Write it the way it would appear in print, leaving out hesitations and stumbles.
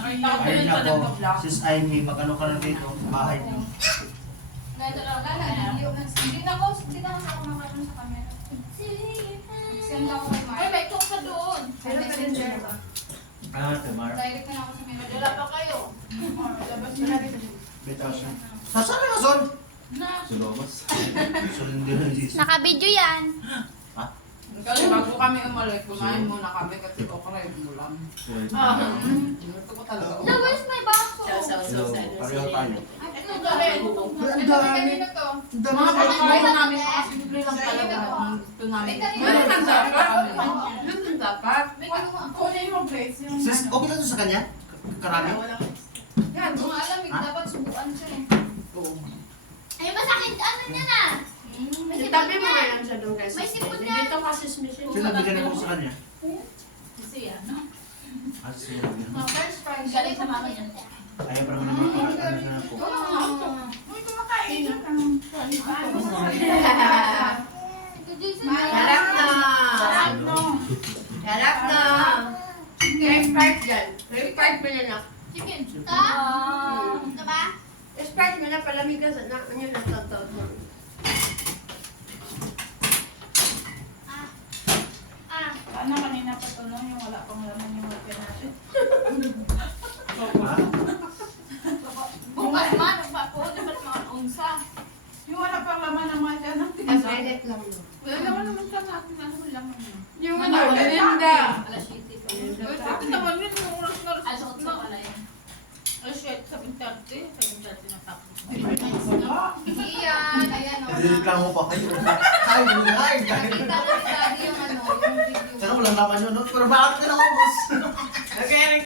Nakita ko Ayun din nga pa po, nagpa-vlog. sis Amy, magano ka lang dito, bahay niyo. Hindi na ako sa kumakaroon sa camera. Send ako kay Mark. Ay, may cook pa doon. Pero messenger ba? Ah, Tamar. Direct na ako sa Madala pa kayo. Labas na natin. Bitasyon. Nasaan na son? Na. Sulobos. Sulindo na sis. Naka-video yan. Kasi bago kami umalis, kumain muna kami kasi okra yung ulam. Gusto ko talaga. No, where's my baso? Hello, pareho tayo. Ito galing. Ang dami. Kanina to. Ang dami Mga sa pagkain namin, mga simple lang talaga. Ang gusto namin. Meron lang dapat. Meron lang dapat. Kunin mo, Grace. Yung Sis, okay lang to sa kanya? Karami? Yan, kung alam, dapat subuan siya eh. Oo. Ay, masakit. Ano niya na? Itabi mo na lang siya doon guys. May sipon na. Dito kasi mission. Sinabigan ako sa kanya. Kasi ano? Ah, sinabigan. First prize. Galing sa mama niya. Ayaw pa naman naman ano siya na po. Uy, kumakain ka. Harap na! Ano? Harap na! Sprite dyan. Sprite mo na lang. Chicken. Ito ba? Sprite mo na palamig ka sa na. Ano yung nagtataw mo? Ano kanina pa to, no? Yung wala pang laman yung water natin. Ha? Bukas man, nagpako, dapat mga unsa. Yung wala pang laman ng mga dyan. Edit lang mo. Wala naman naman sa natin. Ano laman yun? Yung Ano, Linda. Alas 7 pa. Ito naman yun. Yung oras na Alas 8 pa pala yun. Ay, shit. 7:30. 7:30 na tapos. Iyan, ayan o. Nilireklamo pa kayo. Ay, ay, Nakita ko ni Daddy yung ano, yung video. Sana walang laman yun, no? Pero bakit ka na ubos? Okay,